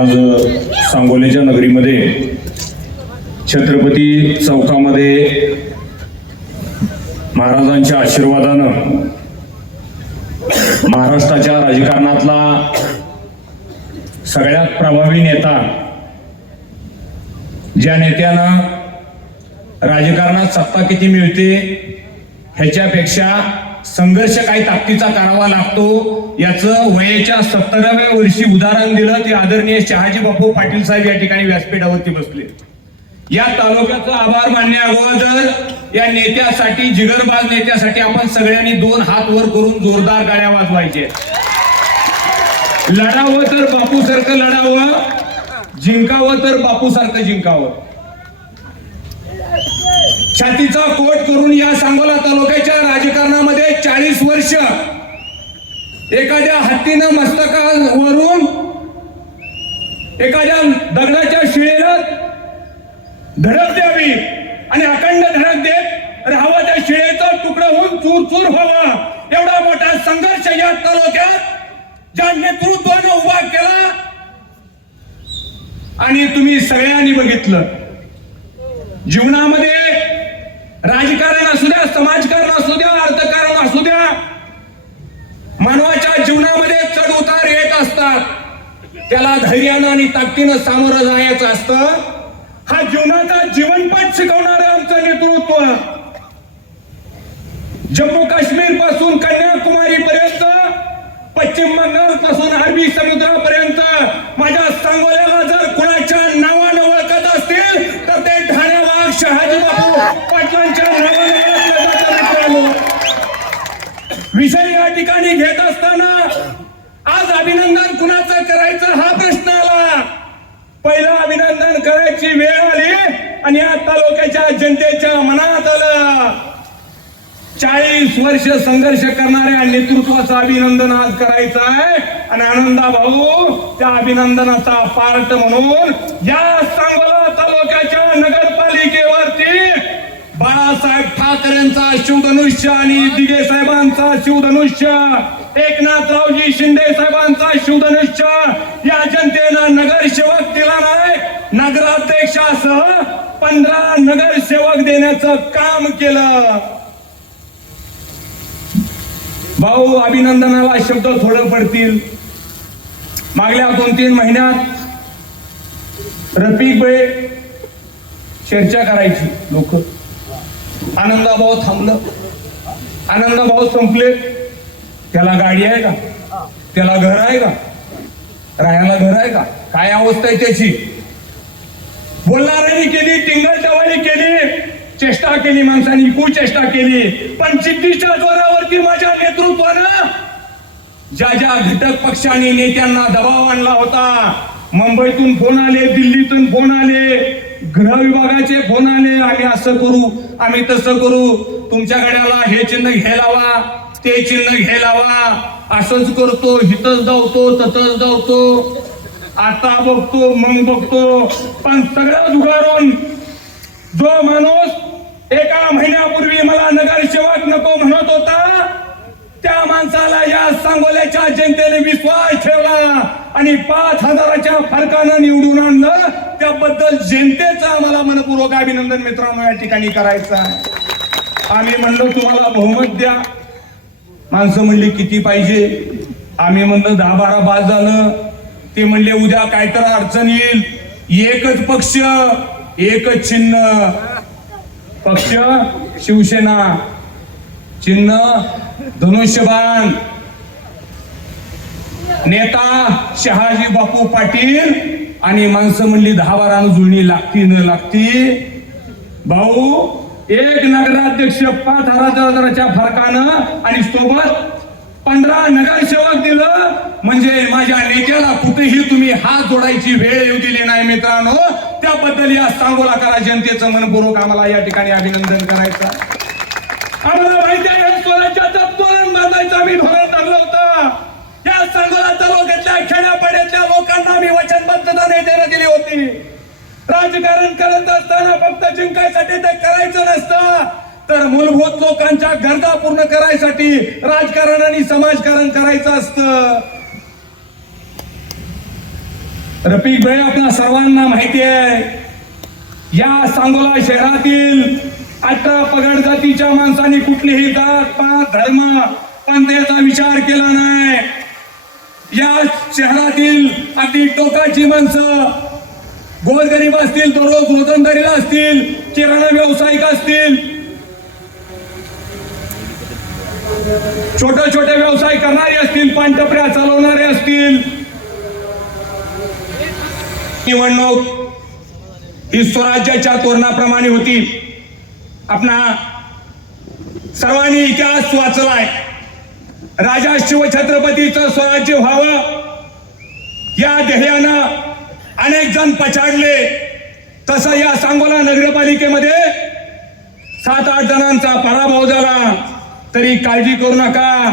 आज सांगोलीच्या नगरीमध्ये छत्रपती चौकामध्ये महाराजांच्या आशीर्वादानं महाराष्ट्राच्या राजकारणातला सगळ्यात प्रभावी नेता ज्या नेत्यानं राजकारणात सत्ता किती मिळते ह्याच्यापेक्षा संघर्ष काही ताकदीचा करावा लागतो. याचं वयाच्या सत्तराव्या वर्षी उदाहरण दिलं ते आदरणीय शहाजी बापू पाटील साहेब या ठिकाणी व्यासपीठावरती बसले. या तालुक्याचा आभार मानण्या अगोदर या नेत्यासाठी जिगरबाज नेत्यासाठी आपण सगळ्यांनी दोन हात वर करून जोरदार गाड्या वाजवायचे. लढावं तर बापू सारखं लढावं जिंकावं तर बापू सारखं जिंकावं. छातीचा कोट करून या सांगोला तालुक्याच्या वर्ष एखाद्या हत्तीनं मस्तकावरून एखाद्या दगडाच्या शिळेला धडक द्यावी आणि अखंड धडक देत राहावं त्या शिळेचा तुकडा होऊन चूर चूर व्हावा. एवढा मोठा संघर्ष या तालुक्यात ज्या नेतृत्वाने उभा केला आणि तुम्ही सगळ्यांनी बघितलं. जीवनामध्ये राजकारण असू द्या समाजकारण असू द्या मानवाच्या जीवनामध्ये चढ उतार येत असतात. त्याला धैर्यानं आणि ताकदीनं सामोरं जायचं असतं. हा जीवनाचा जीवनपाठ शिकवणार आमचं नेतृत्व. जम्मू काश्मीरपासून कन्याकुमारी पर्यंत पश्चिम बंगाल पासून अरबी समुद्रापर्यंत. माझ्या सांगोल्याला जर कुणाच्या नावानं ओळखत असतील तर ते ठाणे वाघ शहाजी बापू पाटलांच्या नावानं ओळखलं विषय ठिकाणी घेत असताना आज अभिनंदन कुणाचं करायचं हा प्रश्न आला. पहिलं अभिनंदन करायची वेळ आली आणि या तालुक्याच्या जनतेच्या मनात आलं. चाळीस वर्ष संघर्ष करणाऱ्या नेतृत्वाचं अभिनंदन आज करायचं आहे. आणि आनंदा भाऊ त्या अभिनंदनाचा पार्ट म्हणून या सांगोला तालुक्याच्या नगर ठाकरेंचा शिवधनुष्य आणि दिगे साहेबांचा शिवधनुष्य एकनाथरावजी शिंदे साहेबांचा शिवधनुष्य या जनतेनं नगरसेवक दिला नाही. नगराध्यक्षासह पंधरा नगरसेवक देण्याचं काम केलं. भाऊ अभिनंदनाला शब्द थोडं पडतील. मागल्या दोन तीन महिन्यात रफिक बळे चर्चा करायची लोक. आनंदाभाऊ थांबलं. आनंदाभाव संपले. त्याला गाडी आहे का? त्याला घर आहे का? राहायला घर आहे का? काय अवस्था आहे त्याची? बोलणाऱ्यांनी केली टिंगल टवाली केली चेष्टा केली माणसांनी कुचेष्टा केली. पण जिद्दीच्या जोरावरती माझ्या नेतृत्वानं ज्या ज्या घटक पक्षाने नेत्यांना दबाव आणला होता मुंबईतून फोन आले दिल्लीतून फोन आले गृह विभागाचे फोन आले आम्ही असं करू आम्ही तसं करू. तुमच्या गड्याला हे चिन्ह घे लावा ते चिन्ह घे लावा. असंच करतो हितच धावतो तसंच धावतो. आता बघतो मग बघतो. पण सगळं जुगारून जो माणूस एका महिन्यापूर्वी मला नगरसेवक नको म्हणत होता त्या माणसाला या सांगोल्याच्या जनतेने विश्वास ठेवला आणि पाच हजाराच्या फरकानं निवडून आणलं. त्याबद्दल जनतेचं आम्हाला मनपूर्वक अभिनंदन मित्रांनो या ठिकाणी करायचं आहे. आम्ही म्हणलो तुम्हाला बहुमत द्या. माणसं म्हणली किती पाहिजे? आम्ही म्हणलं दहा बारा बाद झालं. ते म्हणले उद्या काय तर अडचण येईल. एकच पक्ष एकच चिन्ह. पक्ष शिवसेना. चिन्ह धनुष्यबाण. नेता शहाजी बापू पाटील. आणि माणसं म्हणली दहा बारा जुळणी लागती न लागती. भाऊ एक नगराध्यक्ष पाच हजाराच्या फरकानं आणि सोबत पंधरा नगरसेवक दिलं. म्हणजे माझ्या नेत्याला कुठेही तुम्ही हात जोडायची वेळ येऊ दिली नाही मित्रांनो. त्याबद्दल या सांगोला करा जनतेचं मनपूर्वक आम्हाला या ठिकाणी अभिनंदन करायचं. आम्हाला माहिती आहे स्वराज्याचा तोरण बांधायचा मी धोरण ठरलं होतं. या सांगोला तालुक्यातल्या राजकारण करत असताना फक्त जिंकायसाठी ते करायचं नसतं. तर मूलभूत लोकांच्या गरजा पूर्ण करायसाठी राजकारण आणि समाजकारण करायचं असतं. रफिक भाई आपल्या सर्वांना माहिती आहे या सांगोला शहरातील आता पगड जातीच्या माणसांनी कुठलीही जात पात धर्म पंथाचा विचार केला नाही. या शहरातील अति टोकाची माणसं गोरगरीब असतील दररोज रोजंदारीला असतील किराणा व्यावसायिक असतील. छोट्या छोट्या व्यवसाय करणारे असतील पानटपऱ्या चालवणारे असतील. निवडणूक ही स्वराज्याच्या तोरणाप्रमाणे होती. आपणा सर्वांनी इतिहास वाचलाय. राजा शिवछत्रपतीचं स्वराज्य व्हावं या ध्येयानं अनेक जण पछाडले. तसं या सांगोला नगरपालिकेमध्ये सात आठ जणांचा पराभव झाला. तरी काळजी करू नका.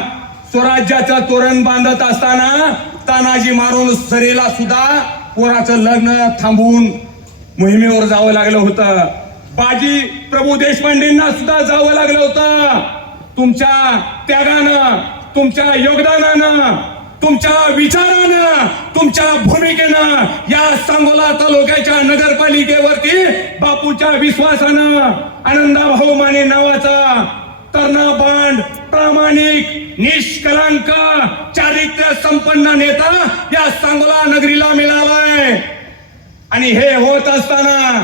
स्वराज्याचं तोरण बांधत असताना तानाजी मारून सरीला सुद्धा पोराचं लग्न थांबवून मोहिमेवर जावं लागलं होतं. बाजी प्रभू देशपांडेंना सुद्धा जावं लागलं होतं. तुमच्या त्यागानं तुमच्या योगदानानं तुमच्या विचारानं तुमच्या भूमिकेनं या सांगोला तालुक्याच्या नगरपालिकेवरती बापूच्या विश्वासानं आनंदा भाऊ माने नावाचा कर्णबांड प्रामाणिक निष्कलांक चारित्र्य संपन्न नेता या सांगोला नगरीला मिळालाय. आणि हे होत असताना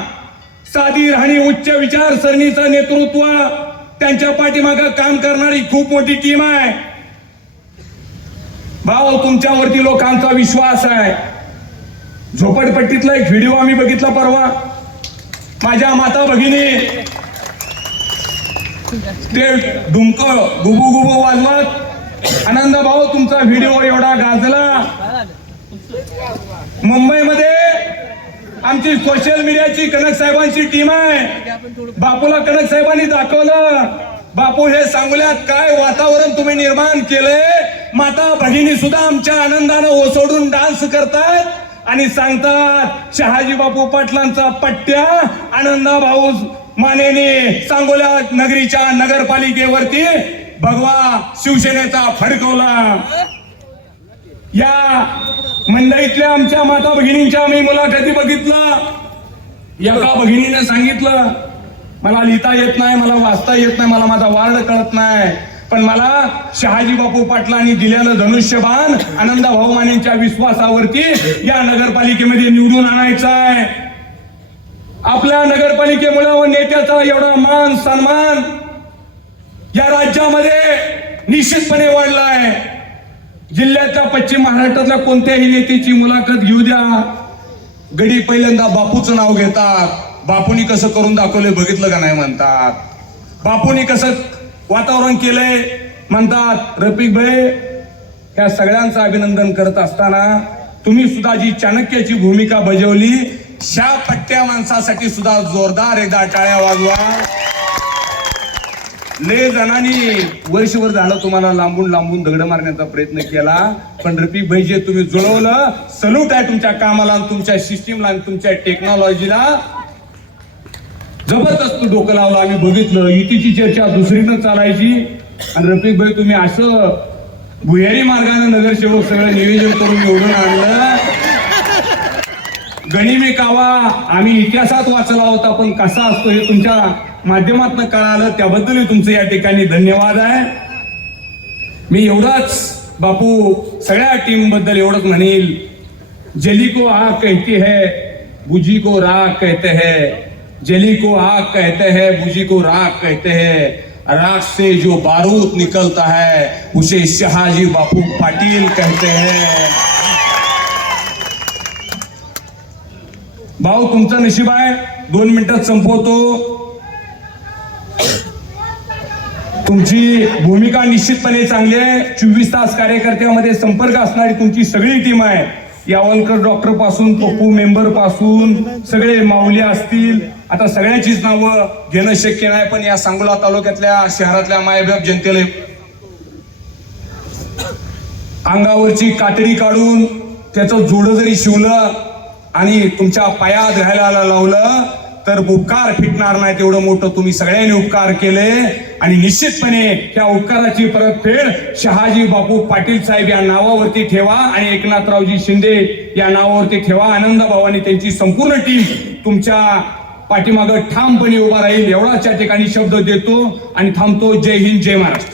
साधी राहणी उच्च विचारसरणीचं नेतृत्व त्यांच्या पाठीमागं काम करणारी खूप मोठी टीम आहे. भाऊ तुमच्यावरती लोकांचा विश्वास आहे. झोपडपट्टीतला एक व्हिडिओ आम्ही बघितला परवा. माझ्या माता भगिनी. ते डुमक गुबू गुबू वाजवत. आनंद भाऊ तुमचा व्हिडिओ एवढा गाजला. मुंबईमध्ये आमची सोशल मीडियाची कनक साहेबांची टीम आहे. बापूला कनक साहेबांनी दाखवलं. बापू हे सांगल्यात काय वातावरण तुम्ही निर्माण केलंय? माता भगिनी सुद्धा आमच्या आनंदानं ओसोडून डान्स करतात आणि सांगतात शहाजी बापू पाटलांचा पट्ट्या आनंदा भाऊ मानेने सांगोल्या नगरीच्या नगरपालिकेवरती भगवा शिवसेनेचा फडकवला. या मंडईतल्या आमच्या माता भगिनींच्या आम्ही मुलाखती बघितलं एका भगिनीने सांगितलं मला लिहिता येत नाही मला वाचता येत नाही मला माझा वार्ड कळत नाही. पण मला शहाजी बापू पाटलांनी दिलेलं धनुष्यबाण आनंदा भाऊ मानेंच्या विश्वासावरती या नगरपालिकेमध्ये निवडून आणायचं आहे. आपल्या नगरपालिकेमुळे व नेत्याचा एवढा मान सन्मान या राज्यामध्ये निश्चितपणे वाढला आहे. जिल्ह्याच्या पश्चिम महाराष्ट्रातल्या कोणत्याही नेत्याची मुलाखत घेऊ द्या. गडी पहिल्यांदा बापूचं नाव घेतात. बापूनी कसं करून दाखवले बघितलं का नाही म्हणतात. बापूनी कसं वातावरण केलंय म्हणतात रफिक भाई या सगळ्यांचं अभिनंदन करत असताना तुम्ही सुद्धा जी चाणक्याची भूमिका बजावली शा पट्ट्या माणसासाठी सुद्धा जोरदार एकदा टाळ्या वाजवा. ले जणांनी वर्षभर झालं तुम्हाला लांबून लांबून दगड मारण्याचा प्रयत्न केला पण रफिक भाई जे तुम्ही जुळवलं सल्यूट आहे तुमच्या कामाला तुमच्या सिस्टीमला आणि तुमच्या टेक्नॉलॉजीला जबरदस्त डोकं लावलं आम्ही बघितलं. युतीची चर्चा दुसरीनं चालायची. आणि रफिक भाई तुम्ही असं भुयारी मार्गाने नगरसेवक सगळं नियोजन करून निवडून आणलं. गणिमे कावा आम्ही इतिहासात वाचला होता पण कसा असतो हे तुमच्या माध्यमातून कळालं. त्याबद्दलही तुमचं या ठिकाणी धन्यवाद आहे. मी एवढाच बापू सगळ्या टीमबद्दल एवढंच म्हणेल. जली को आग कहती है बुजी को राग कहते है. जली को आग कहते हैं, बुझी को राग कहते हैं। राख से जो बारूद निकलता है, उसे शहाजी बापू पाटिल कहते हैं। भाऊ तुमचं नशीब आहे दोन मिनिटात संपवतो तुमची भूमिका निश्चितपणे चांगली आहे. चोवीस तास कार्यकर्त्यामध्ये संपर्क असणारी टीम आहे. यावलकर डॉक्टरपासून पप्पू मेंबरपासून सगळे माऊली असतील. आता सगळ्यांचीच नावं घेणं शक्य नाही पण या सांगोला तालुक्यातल्या शहरातल्या मायबाप जनतेला अंगावरची कातडी काढून त्याचं जोडं जरी शिवलं आणि तुमच्या पायात घालायला लावलं तर उपकार फिटणार नाही तेवढं मोठं तुम्ही सगळ्यांनी उपकार केले. आणि निश्चितपणे त्या उपकाराची परतफेड शहाजी बापू पाटील साहेब या नावावरती ठेवा आणि एकनाथरावजी शिंदे या नावावरती ठेवा. आनंद भावानी त्यांची संपूर्ण टीम तुमच्या पाठीमागं ठामपणे उभा राहील. एवढाच या ठिकाणी शब्द देतो आणि थांबतो. जय हिंद जय महाराष्ट्र.